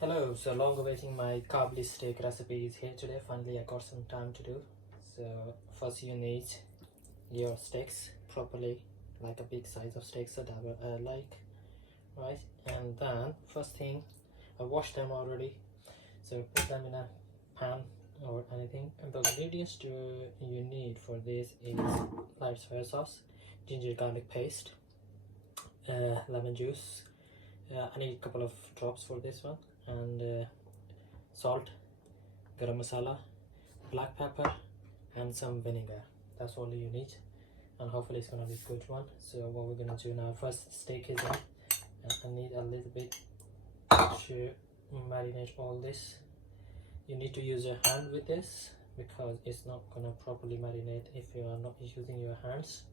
Hello, so long awaiting my Kabuli steak recipe is here today. Finally I got some time to do. So first you need your steaks properly, like a big size of steaks that I like, right? And then first thing, I washed them already, so put them in a pan or anything. And the ingredients you need for this is light soy sauce, ginger garlic paste, lemon juice. I need a couple of drops for this one, and salt, garam masala, black pepper, and some vinegar. That's all you need, and hopefully it's gonna be a good one. So what we're gonna do now, first steak is in, and I need a little bit to marinate all this. You need to use your hand with this because it's not gonna properly marinate if you are not using your hands.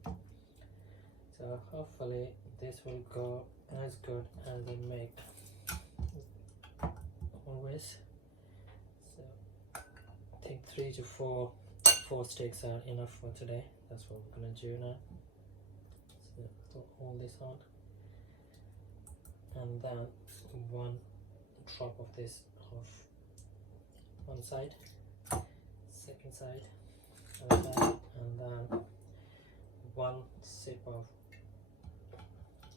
So hopefully this will go as good as they make always. So I think 3 to 4 steaks are enough for today. That's what we're gonna do now. So put all this on, and then one drop of this off one side, second side, other side, and then one sip of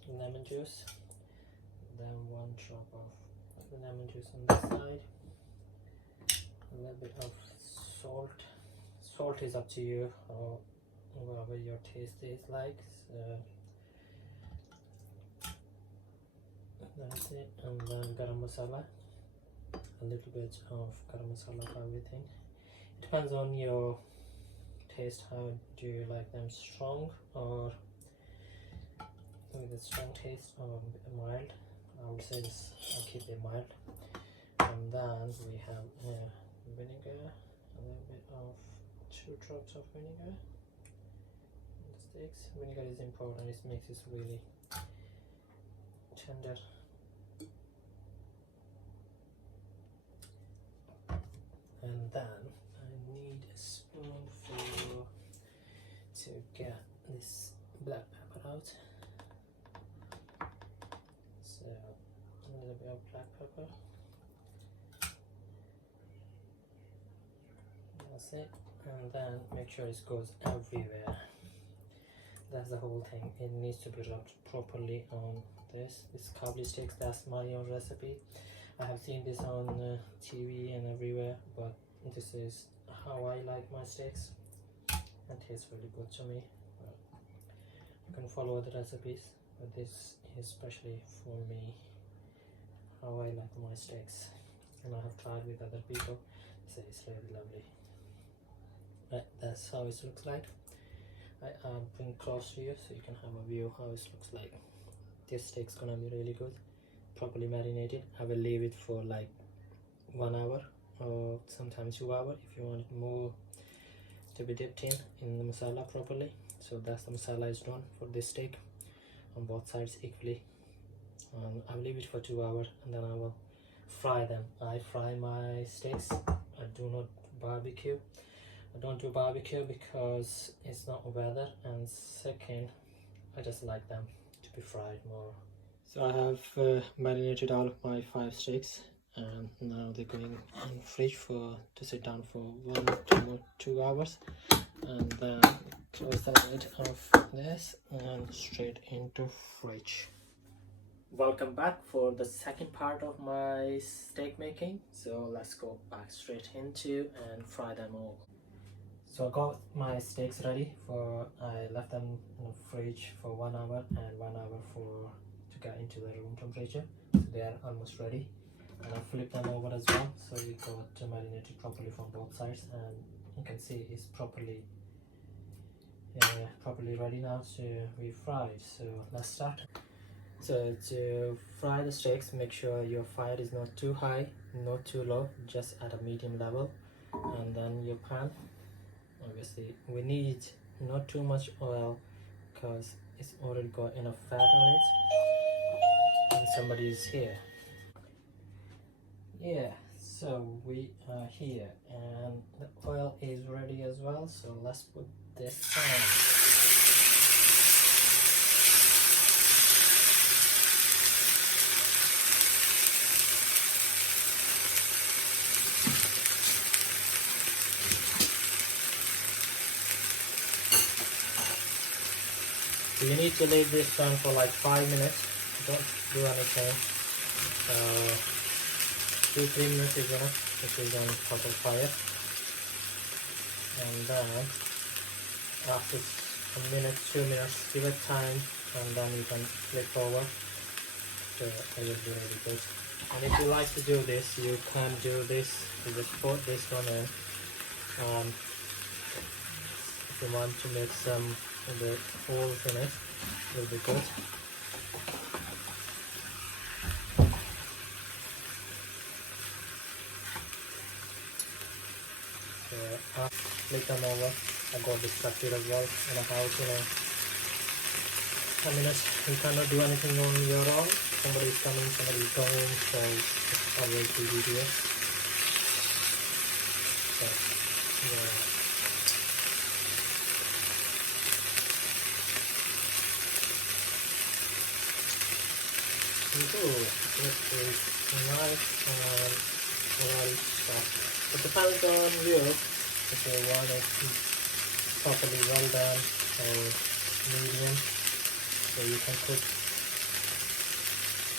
lemon juice, then one drop of lemon juice on this side, a little bit of salt. Salt is up to you, or whatever your taste is like. So that's it. And then garam masala, a little bit of garam masala for everything. It depends on your taste. How do you like them, strong or with a strong taste, or mild? I would say this, I'll keep it mild. And then we have vinegar, a little bit of 2 drops of vinegar on the steaks. Vinegar is important, it makes it really tender. And then I need a spoonful to get this black pepper out. So a little bit of black pepper. That's it. And then make sure it goes everywhere. That's the whole thing. It needs to be rubbed properly on this Kabuli steaks. That's my own recipe. I have seen this on TV and everywhere, but this is how I like my steaks. It tastes really good to me. You can follow other recipes, but this is especially for me how I like my steaks, and I have tried with other people. So it's really lovely. That's how it looks like. I'll bring close to you so you can have a view how it looks like. This steak's gonna be really good, properly marinated. I will leave it for like 1 hour or sometimes 2 hours if you want it more to be dipped in the masala properly. So that's the masala is done for this steak on both sides equally. I will leave it for 2 hours, and then I will fry them. I fry my steaks. I do not barbecue. I don't do barbecue because it's not weather, and second, I just like them to be fried more. So I have marinated all of my 5 steaks, and now they're going in fridge to sit down for 1 to 2 hours, and then close the lid of this and straight into fridge. Welcome back for the second part of my steak making. So let's go back straight into and fry them all. So I got my steaks ready I left them in the fridge for 1 hour and 1 hour to get into the room temperature. So they are almost ready, and I flipped them over as well, so we got marinated properly from both sides, and you can see it's properly ready now to be fried. So let's start. So to fry the steaks, make sure your fire is not too high, not too low, just at a medium level. And then your pan, obviously we need not too much oil because it's already got enough fat on it. And somebody is here. Yeah, so we are here, and the oil is ready as well. So let's put this on. you need to leave this on for like 5 minutes. Don't do anything. 2-3 minutes is enough. This is on top of fire. And then after a minute, 2 minutes, give it time, and then you can flip over. So it will be really good. And if you like to do this, you can do this. You just put this one in. If you want to make some of the holes in it, it will be good. So flip them over. I got distracted as well in a house, you know. I mean, you cannot do anything on your own. Somebody's coming, somebody's going, so it's always be easier. So, yeah. This is nice and very soft. It depends on you if you want it properly well done or medium. So you can cook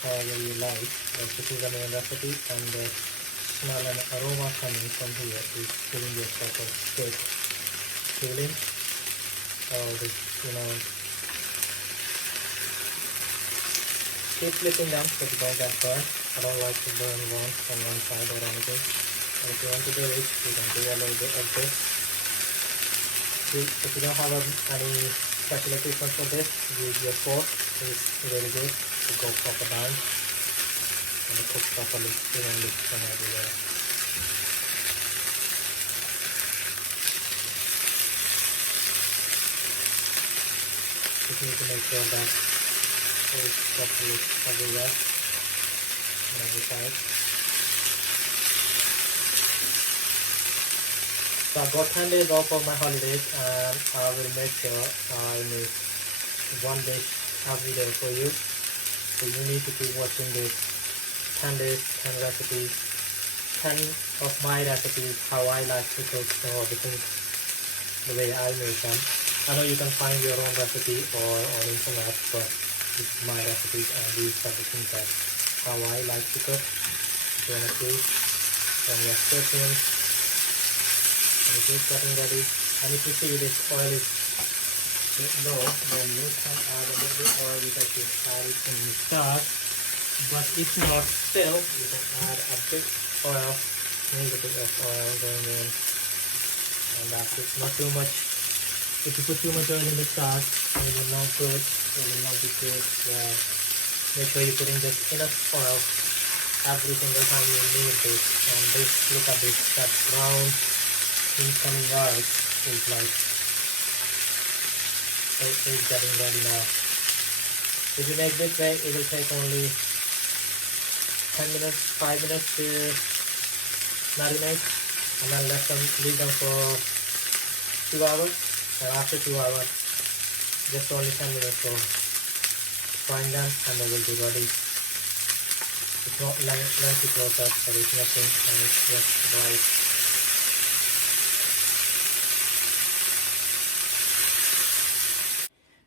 however you like. But this is the main recipe, and the smell and aroma coming from here is giving you a proper steak feeling. So this, you know, keep flipping them so you don't get burned. I don't like to burn one from one side or anything. And if you want to do it, you can do a little bit of this. If you don't have any special equipment for this, use your fork. It's really good to go proper down and to cook properly, evenly from everywhere. Just need to make sure that it's properly everywhere on every side. So I've got 10 days off of my holidays, and I will make sure I make one dish every day for you. So you need to keep watching this 10 days, 10 recipes, 10 of my recipes, how I like to cook all the things, the way I make them. I know you can find your own recipe or on internet, but this is my recipes, and these are the things that how I like to cook. If you want to see, then your seconds. And it is getting ready, and if you see this oil is low, then you can add a little bit oil because you add it in the start. But if not, still you can add a bit oil, a little bit of oil going in, and that's it. Not too much. If you put too much oil in the start, it will not good. It will not be good. Make sure you're putting just enough oil every single time you need this. And this, look at this, that brown thing coming out is like it is getting ready now. If you make this way, it will take only 10 minutes, 5 minutes to marinate, and then leave them for 2 hours, and after 2 hours, just only 10 minutes for frying them, and they will be ready. It's not lengthy process, but it's nothing, and it's just right.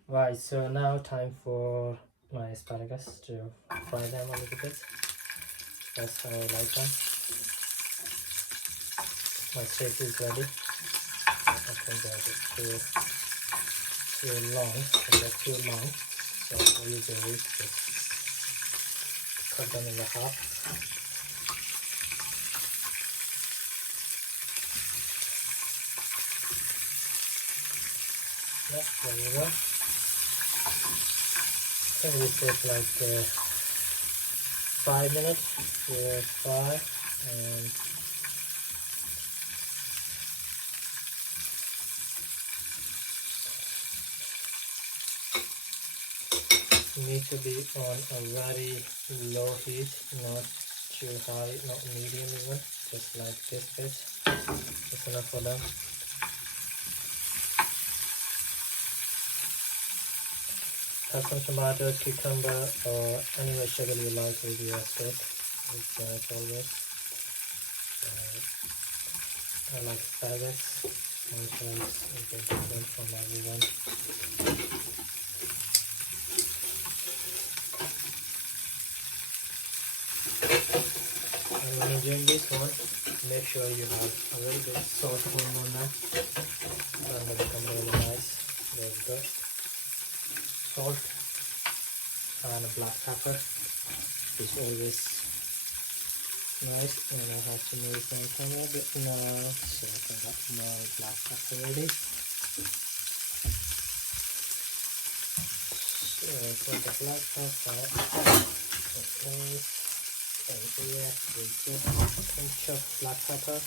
Right, so now time for my asparagus to fry them a little bit. That's how I like them. My steak is ready. I think they're too long. They're too long. So what you do is just cut them in half. Yeah, there you go. I think this takes like 5 minutes to fry, and you need to be on a very low heat, not too high, not medium even, just like this bit. That's enough for them. Have some tomatoes, cucumber, or any vegetable you like with your steak. It's nice always. I like asparagus. My choice is different from everyone. when you're doing this one, make sure you have a little bit of salt going on there. Then they become really nice. There we go. Salt and a black pepper is always nice, and I have to move my camera a bit now so I can get my black pepper ready. So for the black pepper, nice. And here we just a pinch of black pepper.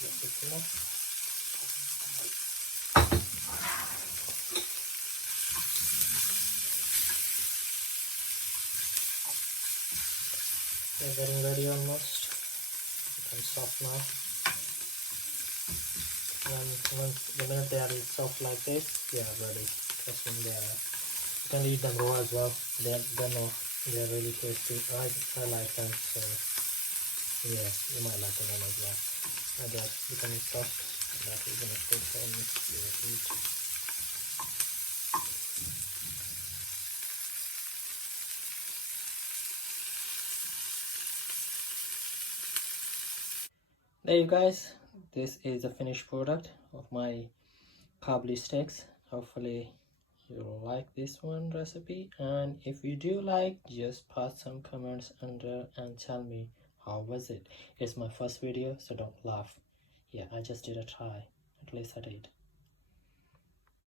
That's enough. They're getting ready almost. Become soft now. And once the minute they are soft like this, they are ready. Trust me, they are. You can eat them raw as well. They're really tasty. I like them, so yeah, you might like them as well. They are becoming soft. That is enough good for me to eat. There you guys, this is the finished product of my Kabuli steaks. Hopefully you'll like this one recipe, and if you do like, just pass some comments under and tell me how was it. It's my first video, so don't laugh. Yeah, I just did a try. At least I did.